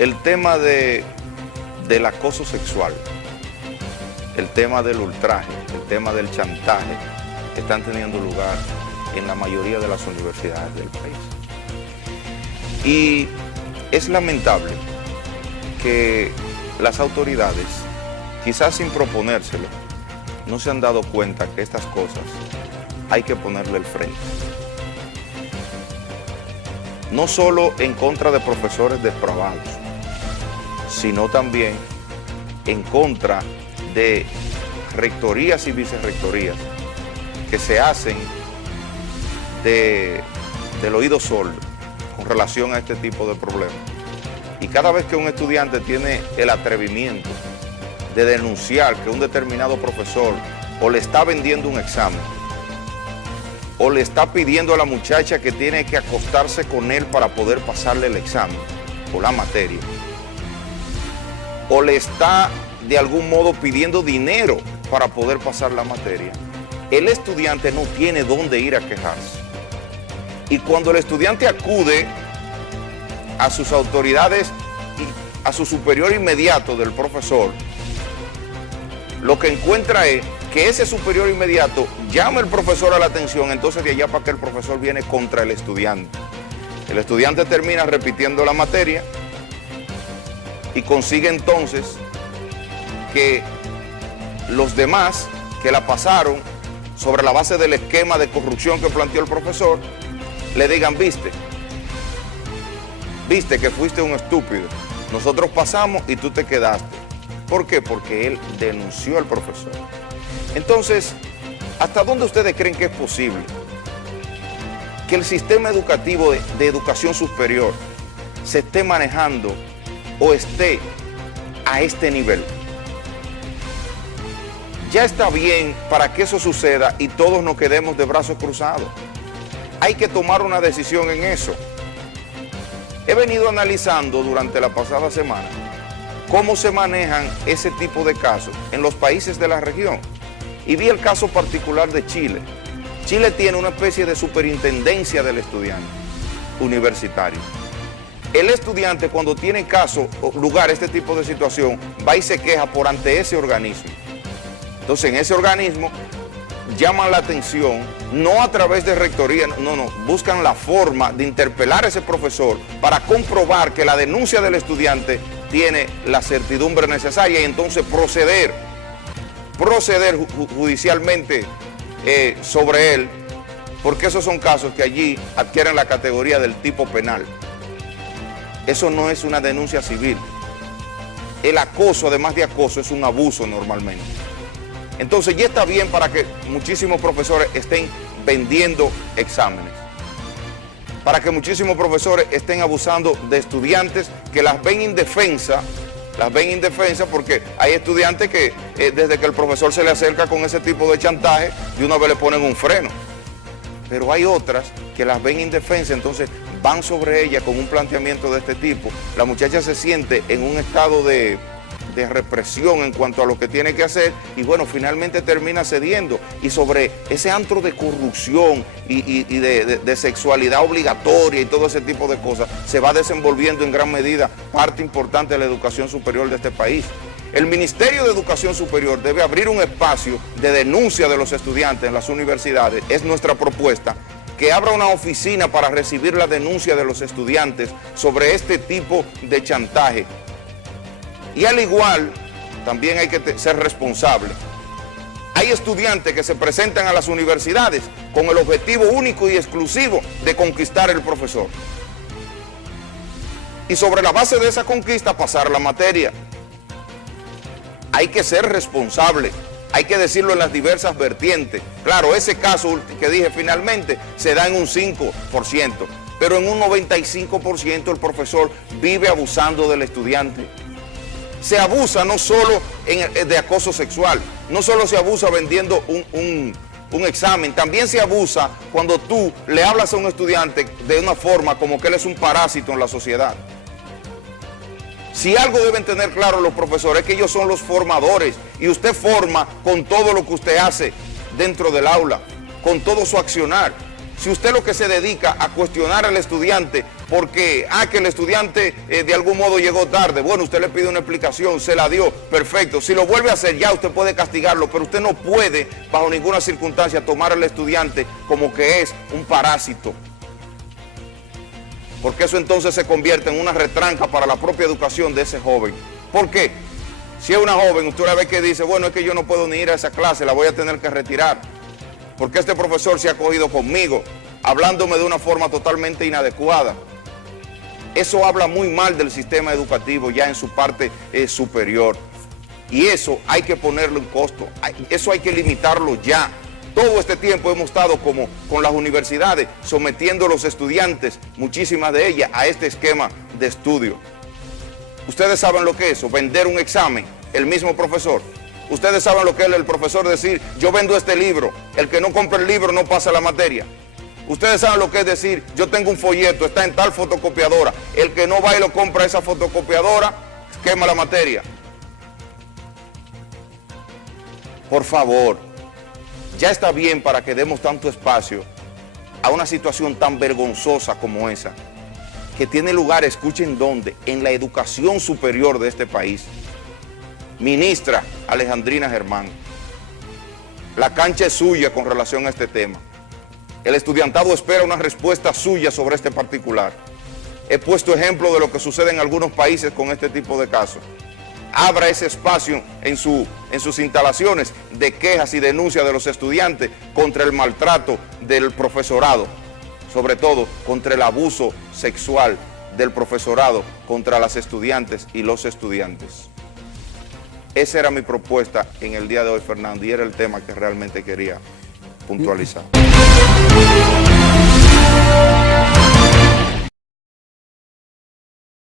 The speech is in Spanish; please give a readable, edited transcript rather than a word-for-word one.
el tema del acoso sexual, el tema del ultraje, el tema del chantaje, están teniendo lugar en la mayoría de las universidades del país. Y es lamentable que las autoridades, quizás sin proponérselo, no se han dado cuenta que estas cosas hay que ponerle el frente. No solo en contra de profesores depravados, sino también en contra de rectorías y vicerrectorías que se hacen del oído sordo con relación a este tipo de problemas. Y cada vez que un estudiante tiene el atrevimiento de denunciar que un determinado profesor o le está vendiendo un examen, o le está pidiendo a la muchacha que tiene que acostarse con él para poder pasarle el examen o la materia, o le está de algún modo pidiendo dinero para poder pasar la materia, el estudiante no tiene dónde ir a quejarse. Y cuando el estudiante acude a sus autoridades y a su superior inmediato del profesor, lo que encuentra es que ese superior inmediato llama al profesor a la atención, entonces de allá para que el profesor viene contra el estudiante. El estudiante termina repitiendo la materia y consigue entonces que los demás que la pasaron sobre la base del esquema de corrupción que planteó el profesor, le digan, viste que fuiste un estúpido, nosotros pasamos y tú te quedaste. ¿Por qué? Porque él denunció al profesor. Entonces, ¿hasta dónde ustedes creen que es posible que el sistema educativo de educación superior se esté manejando o esté a este nivel? Ya está bien para que eso suceda y todos nos quedemos de brazos cruzados. Hay que tomar una decisión en eso. He venido analizando durante la pasada semana cómo se manejan ese tipo de casos en los países de la región. Y vi el caso particular de Chile. Chile tiene una especie de superintendencia del estudiante universitario. El estudiante, cuando tiene caso o lugar este tipo de situación, va y se queja por ante ese organismo. Entonces, en ese organismo llaman la atención, no a través de rectoría, buscan la forma de interpelar a ese profesor para comprobar que la denuncia del estudiante tiene la certidumbre necesaria y entonces proceder judicialmente sobre él, porque esos son casos que allí adquieren la categoría del tipo penal. Eso no es una denuncia civil. El acoso, además de acoso, es un abuso normalmente. Entonces ya está bien para que muchísimos profesores estén vendiendo exámenes, para que muchísimos profesores estén abusando de estudiantes que las ven indefensas porque hay estudiantes que desde que el profesor se le acerca con ese tipo de chantaje, de una vez le ponen un freno. Pero hay otras que las ven indefensas, entonces van sobre ella con un planteamiento de este tipo. La muchacha se siente en un estado de represión en cuanto a lo que tiene que hacer y bueno, finalmente termina cediendo. Y sobre ese antro de corrupción y de sexualidad obligatoria y todo ese tipo de cosas, se va desenvolviendo en gran medida parte importante de la educación superior de este país. El Ministerio de Educación Superior debe abrir un espacio de denuncia de los estudiantes en las universidades. Es nuestra propuesta que abra una oficina para recibir la denuncia de los estudiantes sobre este tipo de chantaje. Y al igual, también hay que ser responsable. Hay estudiantes que se presentan a las universidades con el objetivo único y exclusivo de conquistar el profesor. Y sobre la base de esa conquista, pasar la materia. Hay que ser responsable, hay que decirlo en las diversas vertientes. Claro, ese caso que dije finalmente se da en un 5%, pero en un 95% el profesor vive abusando del estudiante. Se abusa no solo de acoso sexual, no solo se abusa vendiendo un examen, también se abusa cuando tú le hablas a un estudiante de una forma como que él es un parásito en la sociedad. Si algo deben tener claro los profesores es que ellos son los formadores y usted forma con todo lo que usted hace dentro del aula, con todo su accionar. Si usted lo que se dedica a cuestionar al estudiante porque, que el estudiante de algún modo llegó tarde. Bueno, usted le pide una explicación, se la dio, perfecto. Si lo vuelve a hacer, ya usted puede castigarlo, pero usted no puede, bajo ninguna circunstancia, tomar al estudiante como que es un parásito. Porque eso entonces se convierte en una retranca para la propia educación de ese joven. ¿Por qué? Si es una joven, usted una vez que dice, bueno, es que yo no puedo ni ir a esa clase, la voy a tener que retirar, porque este profesor se ha cogido conmigo, hablándome de una forma totalmente inadecuada. Eso habla muy mal del sistema educativo ya en su parte superior. Y eso hay que ponerle un costo, eso hay que limitarlo ya. Todo este tiempo hemos estado como con las universidades, sometiendo a los estudiantes, muchísimas de ellas, a este esquema de estudio. Ustedes saben lo que es eso, vender un examen, el mismo profesor. Ustedes saben lo que es el profesor decir, yo vendo este libro, el que no compra el libro no pasa la materia. Ustedes saben lo que es decir, yo tengo un folleto, está en tal fotocopiadora, el que no va y lo compra esa fotocopiadora, quema la materia. Por favor, ya está bien para que demos tanto espacio a una situación tan vergonzosa como esa, que tiene lugar, escuchen dónde, en la educación superior de este país. Ministra Alejandrina Germán, la cancha es suya con relación a este tema. El estudiantado espera una respuesta suya sobre este particular. He puesto ejemplo de lo que sucede en algunos países con este tipo de casos. Abra ese espacio en sus instalaciones de quejas y denuncias de los estudiantes contra el maltrato del profesorado, sobre todo contra el abuso sexual del profesorado contra las estudiantes y los estudiantes. Esa era mi propuesta en el día de hoy, Fernando, y era el tema que realmente quería puntualizar.